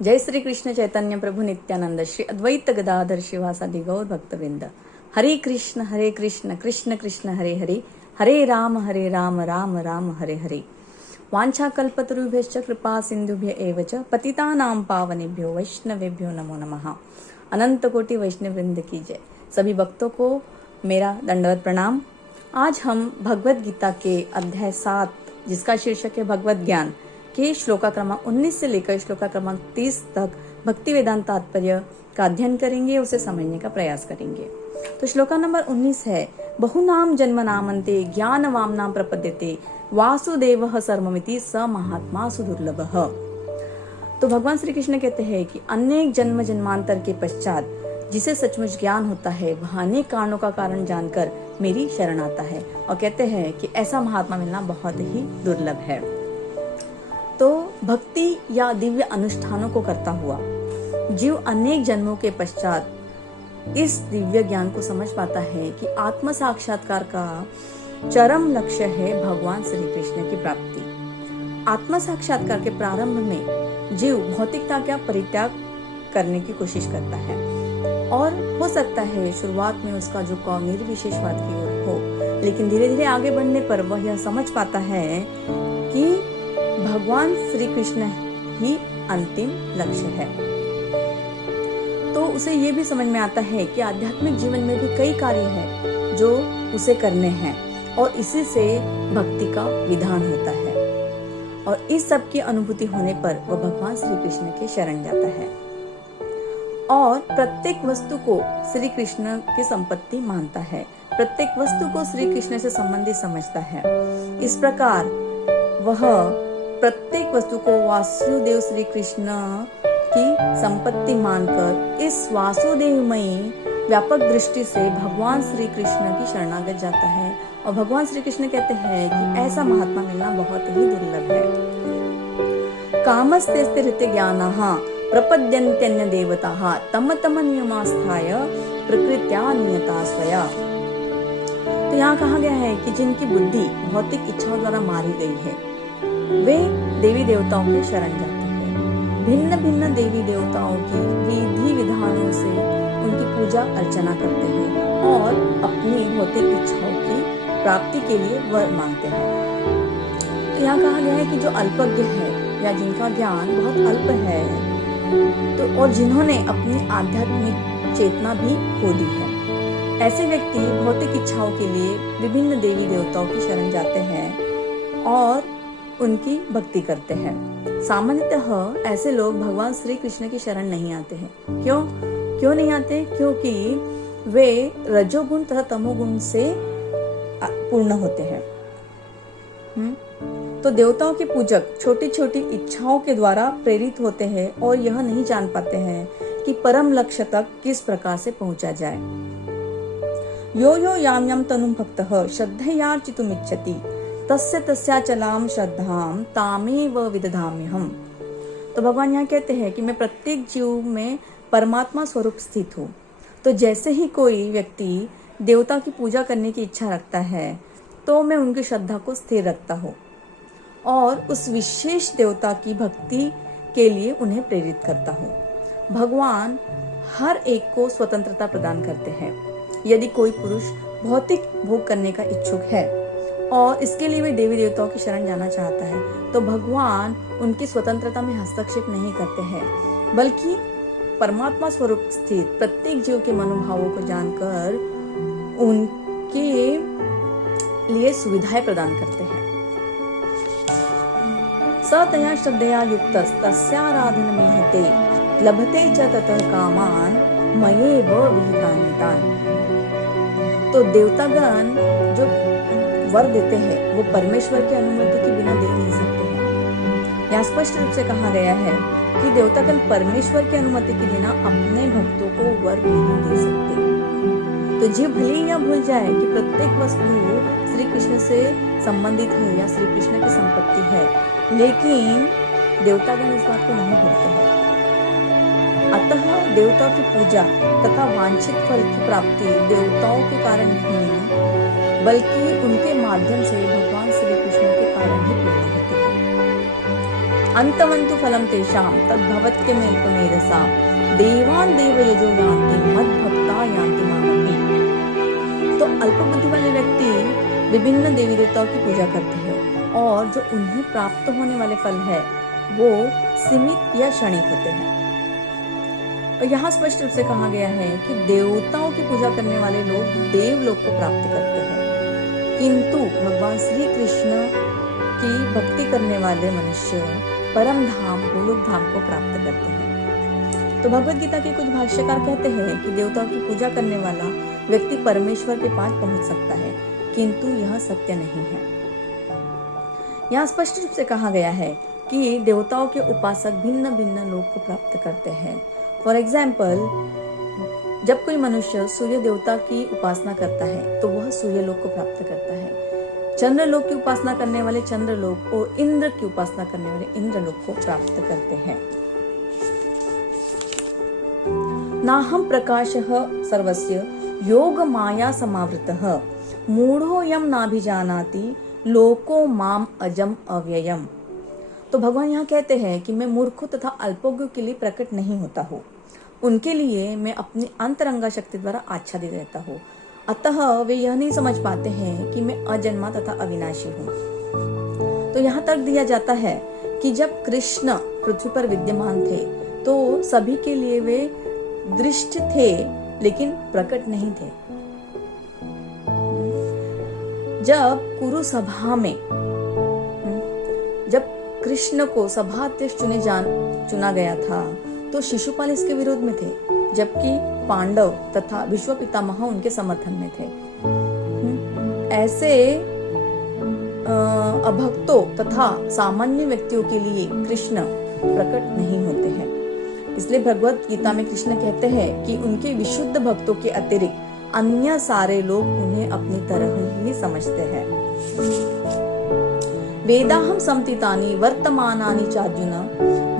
जय श्री कृष्ण चैतन्य प्रभु नित्यानंद श्री अद्वैत गदाधर शिवासादि गौर भक्तवृंद। हरे कृष्ण कृष्ण कृष्ण हरे हरे, हरे राम राम राम हरे हरे। वाञ्छाकल्पतरुभ्यश्च कृपा सिंधुभ्य एव च पतितानां पावनेभ्यो वैष्णवेभ्यो नमो नमः। अनंत कोटि वैष्णव वृंद की जय। सभी भक्तों को मेरा दंडवत प्रणाम। आज हम भगवत गीता के अध्याय 7 जिसका शीर्षक है भगवत ज्ञान के श्लोका क्रमांक 19 से लेकर श्लोका क्रमांक 30 तक भक्ति वेदांत तात्पर्य का अध्ययन करेंगे, उसे समझने का प्रयास करेंगे। तो श्लोका नंबर 19 है, बहुनाम जन्म नामन्ते ज्ञान वामनाम प्रपद्यते वासुदेवः सर्वमिति स महात्मा सुदुर्लभः। तो भगवान श्री कृष्ण कहते हैं कि अनेक जन्म जन्मांतर के पश्चात जिसे सचमुच ज्ञान होता है वह अनेक कारणों का कारण जानकर मेरी शरण आता है, और कहते हैं कि ऐसा महात्मा मिलना बहुत ही दुर्लभ है। तो भक्ति या दिव्य अनुष्ठानों को करता हुआ जीव अनेक जन्मों के पश्चात इस दिव्य ज्ञान को समझ पाता है कि आत्म साक्षात्कार का चरम लक्ष्य है भगवान श्री कृष्ण की प्राप्ति। आत्म साक्षात्कार के प्रारंभ में जीव भौतिकता का परित्याग करने की कोशिश करता है, और हो सकता है शुरुआत में उसका झुकाव निर्विशेषवाद की ओर हो, लेकिन धीरे धीरे आगे बढ़ने पर वह यह समझ पाता है कि भगवान श्री कृष्ण ही अंतिम लक्ष्य है। तो उसे ये भी समझ में आता है कि आध्यात्मिक जीवन में भी कई कार्य हैं जो उसे करने हैं, और इसी से भक्ति का विधान होता है, और इस सब की अनुभूति होने पर वह भगवान श्री कृष्ण के शरण जाता है और प्रत्येक वस्तु को श्री कृष्ण की संपत्ति मानता है, प्रत्येक वस्तु को श्री कृष्ण से संबंधित समझता है। इस प्रकार वह प्रत्येक वस्तु को वासुदेव श्री कृष्ण की संपत्ति मानकर इस वासुदेवमयी व्यापक दृष्टि से भगवान श्री कृष्ण की शरणागत जाता है, और भगवान श्री कृष्ण कहते हैं कि ऐसा महात्मा मिलना बहुत ही दुर्लभ है। कामस्तेस्ते ऋते ज्ञानः प्रपद्यन्त्यन्य देवताः तम तम नियमास्थाय प्रकृत्या नियता स्वया। तो यहाँ कहा गया है कि जिनकी बुद्धि भौतिक इच्छाओं द्वारा मारी गई है वे देवी देवताओं के शरण जाते हैं, भिन्न भिन्न देवी देवताओं की विधि विधानों से उनकी पूजा अर्चना करते हैं और अपनी भौतिक इच्छाओं की प्राप्ति के लिए वर मांगते हैं। तो यहाँ कहा गया है कि जो अल्पज्ञ है या जिनका ज्ञान बहुत अल्प है तो और जिन्होंने अपनी आध्यात्मिक चेतना भी खो दी है, ऐसे व्यक्ति भौतिक इच्छाओं के लिए विभिन्न देवी देवताओं की शरण जाते हैं और उनकी भक्ति करते हैं। सामान्यतः ऐसे लोग भगवान श्री कृष्ण की शरण नहीं आते हैं। क्यों नहीं आते? क्योंकि वे रजोगुण तथा तमोगुण से पूर्ण होते हैं। तो देवताओं के पूजक छोटी छोटी इच्छाओं के द्वारा प्रेरित होते हैं और यह नहीं जान पाते हैं कि परम लक्ष्य तक किस प्रकार से पहुंचा जाए। यो यो याम याम तनुम भक्तः श्रद्धयार्चितुमिच्छति तस्य तस्याचलाम श्रद्धाम तामेव विदधाम्यहम्। तो भगवान यहाँ कहते हैं कि मैं प्रत्येक जीव में परमात्मा स्वरूप स्थित हूँ। तो जैसे ही कोई व्यक्ति देवता की पूजा करने की इच्छा रखता है तो मैं उनकी श्रद्धा को स्थिर रखता हूँ और उस विशेष देवता की भक्ति के लिए उन्हें प्रेरित करता हूँ। भगवान हर एक को स्वतंत्रता प्रदान करते हैं। यदि कोई पुरुष भौतिक भोग करने का इच्छुक है और इसके लिए वे देवी देवताओं की शरण जाना चाहता है तो भगवान उनकी स्वतंत्रता में हस्तक्षेप नहीं करते हैं, बल्कि परमात्मा स्वरूप स्थित प्रत्येक जीव के मनोभावों को जानकर उनके लिए सुविधाएं प्रदान करते हैं। सतया श्रद्धया युक्तस् तस्याराधनमेहते लभते च ततः कामान मयेव विहितान्यतान्। तो देवतागण जो वर देते हैं वो परमेश्वर की अनुमति के बिना दे नहीं सकते हैं। यहाँ स्पष्ट रूप से कहा गया है कि देवतागण परमेश्वर की अनुमति के बिना अपने भक्तों को वर नहीं दे सकते। तो जीव भले ही यह भूल जाए कि प्रत्येक वस्तु श्री कृष्ण से संबंधित है या श्री कृष्ण की संपत्ति है, लेकिन देवतागण इस बात को नहीं भूलते हैं। अतः देवताओं की पूजा तथा वांछित फल की प्राप्ति देवताओं के कारण नहीं बल्कि उनके माध्यम से भगवान श्री कृष्ण के कारण ही पूर्ण होती है। अंतवन्तु फलं तेषां तद्भवत्यमेकमेधसां देवान् देवयजो यान्ति मद्भक्ता यान्ति मामपि। तो अल्पबुद्धि वाले व्यक्ति विभिन्न देवी देवताओं की पूजा करते हैं और जो उन्हें प्राप्त होने वाले फल है वो सीमित या क्षणिक होते हैं। और यहाँ स्पष्ट रूप से कहा गया है कि देवताओं की पूजा करने वाले लोग देवलोक को प्राप्त करते हैं, किंतु भगवान श्री कृष्ण की भक्ति करने वाले मनुष्य परम धाम गोलोक धाम को प्राप्त करते हैं। तो भगवद गीता के कुछ भाष्यकार कहते हैं कि देवताओं की पूजा करने वाला व्यक्ति परमेश्वर के पास पहुंच सकता है, किंतु यह सत्य नहीं है। यहाँ स्पष्ट रूप से कहा गया है कि देवताओं के उपासक भिन्न भिन्न लोक को प्राप्त करते हैं। फॉर एग्जाम्पल, जब कोई मनुष्य सूर्य देवता की उपासना करता है तो वह सूर्य लोक को प्राप्त करता है। चंद्र लोक की उपासना करने वाले चंद्र लोक और इंद्र की उपासना करने वाले इंद्र लोक को प्राप्त करते हैं। नाहं प्रकाशः सर्वस्य योग माया समावृतः मूढ़ो यम नाभिजानाति लोको माम अजम अव्ययम। तो भगवान यहाँ कहते हैं कि मैं मूर्खों तथा अल्पोज्ञों के लिए प्रकट नहीं होता हूँ, उनके लिए मैं अपनी अंतरंगा शक्ति द्वारा आच्छादित रहता हूँ, अतः वे यह नहीं समझ पाते हैं कि मैं अजन्मा तथा अविनाशी हूँ। तो यहाँ तर्क दिया जाता है कि जब कृष्ण पृथ्वी पर विद्यमान थे तो सभी के लिए वे दृष्ट थे लेकिन प्रकट नहीं थे। जब कुरु सभा में जब कृष्ण को सभाध्यक्ष चुना गया था तो शिशुपाल इसके विरोध में थे, जबकि पांडव तथा विश्व पितामह उनके समर्थन में थे। ऐसे अभक्तों तथा सामान्य व्यक्तियों के लिए कृष्ण प्रकट नहीं होते हैं। इसलिए भगवत गीता में कृष्ण कहते हैं कि उनके विशुद्ध भक्तों के अतिरिक्त अन्य सारे लोग उन्हें अपनी तरह ही समझते हैं। वेदाहम समतीतानि वर्तमानानि चार्जुन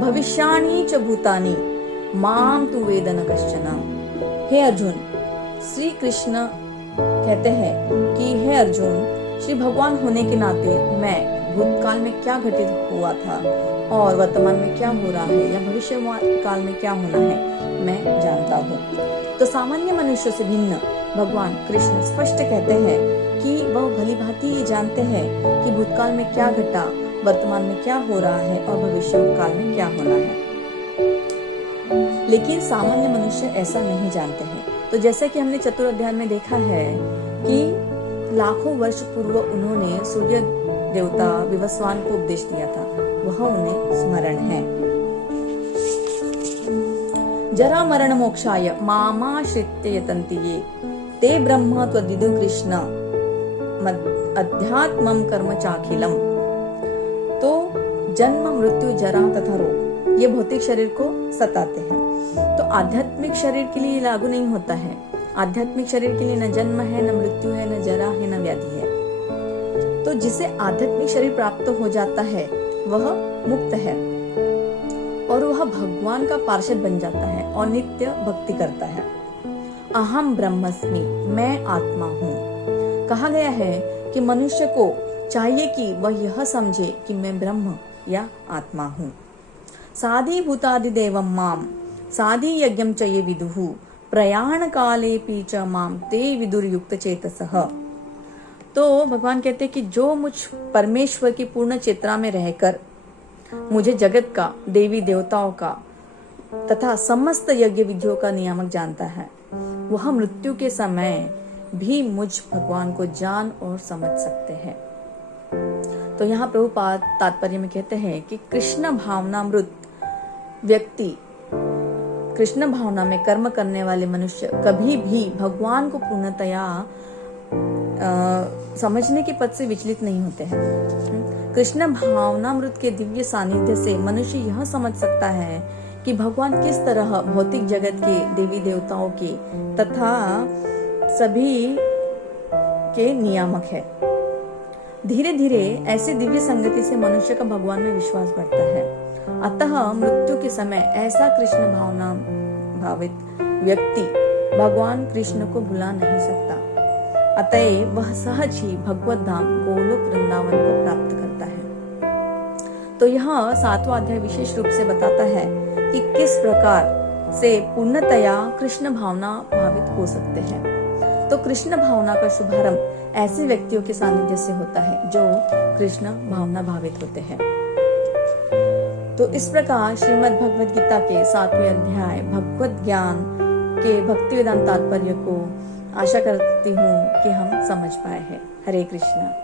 भविष्याणि च भूतानि माम तु वेद न कश्चन। हे अर्जुन, श्री कृष्ण कहते हैं कि हे अर्जुन, श्री भगवान होने के नाते मैं भूतकाल में क्या घटित हुआ था और वर्तमान में क्या हो रहा है या भविष्य काल में क्या होना है मैं जानता हूँ। तो सामान्य मनुष्य से भिन्न भगवान कृष्ण स्पष्ट कहते हैं कि वह भली भांति ये जानते हैं कि भूतकाल में क्या घटा, वर्तमान में क्या हो रहा है और भविष्य काल में क्या होना है। लेकिन सामान्य मनुष्य ऐसा नहीं जानते हैं। तो जैसे कि हमने चतुर्थ अध्याय में देखा है कि लाखों वर्ष पूर्व उन्होंने सूर्य देवता विवस्वान को उपदेश दिया था, वह उन्हें स्मरण है। जरा मरण मोक्षाय मामाश्रित्य यतन्ति ये ते ब्रह्म त्वद्विदु कृष्ण अध्यात्मम कर्म चाखिलम। तो जन्म मृत्यु जरा तथा रोग ये भौतिक शरीर को सताते हैं। तो आध्यात्मिक शरीर के लिए लागू नहीं होता है। आध्यात्मिक शरीर के लिए न जन्म है, न मृत्यु है, न जरा है, न व्याधि है। तो जिसे आध्यात्मिक शरीर प्राप्त हो जाता है वह मुक्त है और वह भगवान का पार्षद बन जाता है और नित्य भक्ति करता है। अहम ब्रह्मस्मि, मैं आत्मा हूँ। कहा गया है कि मनुष्य को चाहिए कि वह यह समझे कि मैं ब्रह्म या आत्मा हूँ। साधि भूतादि देवम माम साधि यज्ञम च ये विदुहु प्रयाण काले पीच माम ते विदुर्युक्त चेतसः। तो भगवान कहते कि जो मुझ परमेश्वर की पूर्ण चेतना में रहकर मुझे जगत का, देवी देवताओं का तथा समस्त यज्ञ विधियों का नियामक जानता है, वह मृत्यु के समय भी मुझ भगवान को जान और समझ सकते हैं। तो यहाँ प्रभुपाद तात्पर्य में कहते हैं कि कृष्ण भावनामृत व्यक्ति, कृष्ण भावना में कर्म करने वाले मनुष्य कभी भी भगवान को पूर्णतया समझने के पद से विचलित नहीं होते हैं। कृष्ण भावनामृत के दिव्य सानिध्य से मनुष्य यह समझ सकता है कि भगवान किस तरह भौतिक जगत के देवी देवताओं के तथा सभी के नियामक है। धीरे धीरे ऐसी दिव्य संगति से मनुष्य का भगवान में विश्वास बढ़ता है। अतः मृत्यु के समय ऐसा कृष्ण भावना भावित व्यक्ति भगवान कृष्ण को भुला नहीं सकता। अतएव वह सहज ही भगवत धाम गोलोक वृंदावन को प्राप्त करता है। तो यह 7वां अध्याय विशेष रूप से बताता है कि किस प्रकार से पूर्णतया कृष्ण भावना भावित हो सकते हैं। तो कृष्ण भावना का शुभारंभ ऐसे व्यक्तियों के सानिध्य से होता है जो कृष्ण भावना भावित होते हैं। तो इस प्रकार श्रीमद् भगवद गीता के 7वें अध्याय भगवत ज्ञान के भक्ति वेदांत तात्पर्य को आशा करती हूँ कि हम समझ पाए हैं। हरे कृष्णा।